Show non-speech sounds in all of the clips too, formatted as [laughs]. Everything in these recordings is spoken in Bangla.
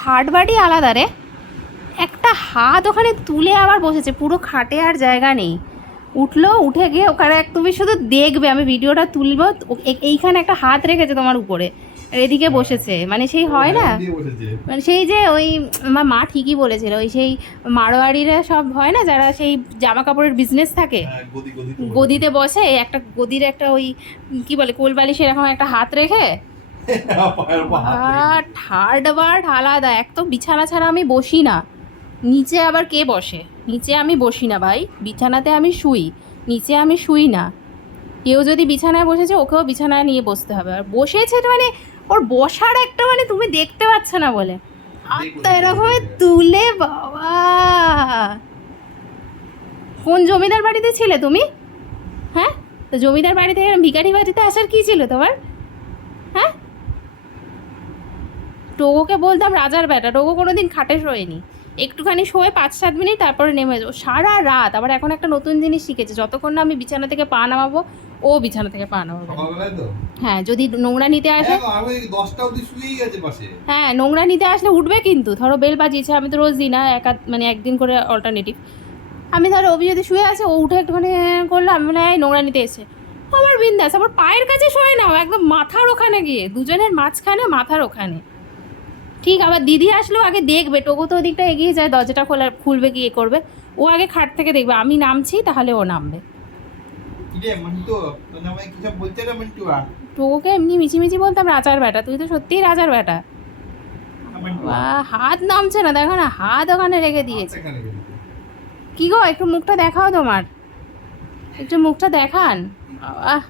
থার্ড বাড়ি আলাদা রে। একটা হাত ওখানে তুলে আবার বসেছে পুরো খাটে আর জায়গা নেই। উঠল উঠে গিয়ে ওখানে এক- তুমি শুধু দেখবে আমি ভিডিওটা তুলবো এইখানে একটা হাত রেখেছে তোমার উপরে এদিকে বসেছে। মানে সেই হয় না? মানে সেই যে ওই আমার মা ঠিকই বলেছিল ওই সেই মারোয়ারিরা সব হয় না যারা সেই জামা কাপড়ের বিজনেস থাকে? হ্যাঁ, গদিতে বসে একটা গদির একটা ওই কি বলে কোলবালিশ এরকম একটা হাত রেখে থার্ড বার্ড আলাদা এক তো বিছানা ছাড়া আমি বসি না। নিচে আবার কে বসে? নিচে আমি বসি না ভাই। বিছানাতে আমি শুই। নিচে আমি শুই না। কেউ যদি বিছানায় বসেছে ওকেও বিছানায় নিয়ে বসতে হবে। আর বসেছে মানে ওর বসার একটা মানে তুমি দেখতে পাচ্ছ না বলে। হাতটা এরকম তুলে বাবা! কোন জমিদার বাড়িতে ছিলে তুমি? হ্যাঁ? তো জমিদার বাড়ি থেকে ভিখারি বাড়িতে আসার কি ছিল তোমার হ্যাঁ টোগোকে বলতাম রাজার বেটা। টোগো কোনো দিন খাটে শোয়নি। একটুখানি শোয়ে পাঁচ সাত মিনিট তারপরে নেমে যাব সারা রাত আবার এখন একটা নতুন জিনিস শিখেছে। যতক্ষণ না আমি বিছানা থেকে পা নামাবো ও বিছানা থেকে পা নামাবো। হ্যাঁ যদি নোংরা নিতে আসে হ্যাঁ, হ্যাঁ নোংরা নিতে আসলে উঠবে কিন্তু। ধরো বেল বাজিয়েছে আমি তো রোজ দিই না এক মানে একদিন করে অল্টারনেটিভ আমি ধরো অভি যদি শুয়ে আছে ও উঠে একটুখানি করল আমি মানে নোংরা নিতে এসে আমার বিন্দাস আবার পায়ের কাছে শোয় না একদম মাথার ওখানে গিয়ে। দুজনের মাঝখানে মাথার ওখানে। ঠিক আবার দিদি আসলেও আগে দেখবে টোকো তো ওদিকটা এগিয়ে যায় দরজাটা খোলা খুলবে কি এ করবে। ও আগে খাট থেকে দেখবে আমি নামছি তাহলে ও নামবে। টোকোকে এমনি মিছিমিছি বলতাম রাজার বেটা তুই তো সত্যিই রাজার বেটা। মন্টু। হাত নামছে না দেখো না হাত ওখানে রেখে দিয়েছে। কি গো একটু মুখটা দেখাও তোমার। একটু মুখটা দেখান। আহ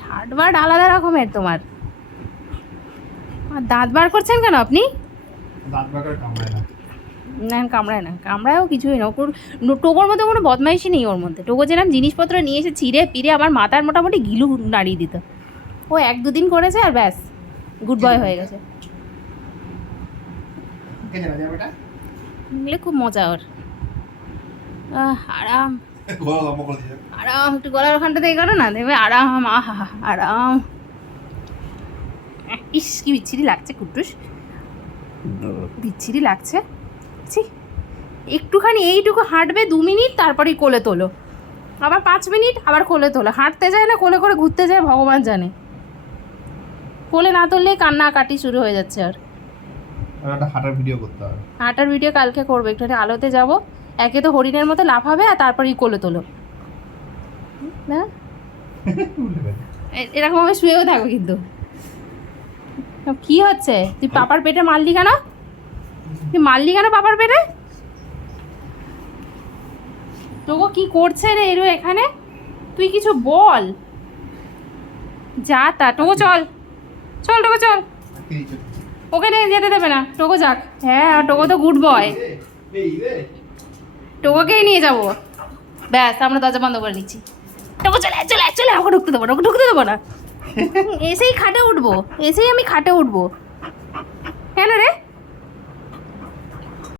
ঠাট আলাদা রকমের তোমার। দাঁত বার করছেন কেন আপনি? দাঁত বাঁকার কামড়ায় না। না কামড়ায় না। কামড়ায়ও কিছুই না। ওর টোকোর মধ্যে কোনো বদমাইশি নেই ওর মধ্যে। টোকো যেরকম জিনিসপত্র নিয়ে এসে ছিঁড়ে পিড়ে আমার মাথার মোটামুটি গিলু নাড়িয়ে দিত। ও এক দুদিন করেছে আর ব্যাস গুড বয় হয়ে গেছে। এগুলো খুব মজা ওর। আরাম। করে আরাম একটু গলার ওখানটা দিয়ে গেলো না দেখবে আরাম আহা আরাম। ইস কি বিচ্ছিরি লাগছে কুটুস বিচ্ছিরি লাগছে। ছি একটুখানি এইটুকু হাঁটবে দু মিনিট তারপরেই কোলে তোলো। আবার পাঁচ মিনিট আবার কোলে তোলো। হাঁটতে যায় না কোলে করে ঘুরতে যায় ভগবান জানে। কোলে না তুললেই কান্না কাটি শুরু হয়ে যাচ্ছে আর। একটা হাঁটার ভিডিও করতে হবে। হাঁটার ভিডিও কালকে করব একটু আলোতে যাব। একে তো হরিণের মতো লাফাবে আর তারপরেই কোলে তোলো। [laughs] না? এরকমভাবে শুয়েও থাকবে কিন্তু। কি হচ্ছে? তুই পাপার পেটে মারলি কেন? তুই মারলি কেন পাপার পেটে? তোকে কি করছে রে এরো এখানে? তুই কিছু বল। যা তা টোকো চল। চল টোকো চল। ওকে নিয়ে যেতে দেবে না। টোকো যাক। হ্যাঁ টোকো তো গুড বয়। টোকোকেই নিয়ে যাব। ব্যাস আমরা দরজা বন্ধ করে নিচ্ছি টোকো চলে চলে চলে আয়, ওকে ঢুকতে দেবো না ওকে ঢুকতে দেবো না। এসেই খাটে উঠবো এসেই আমি খাটে উঠবো। কেন রে?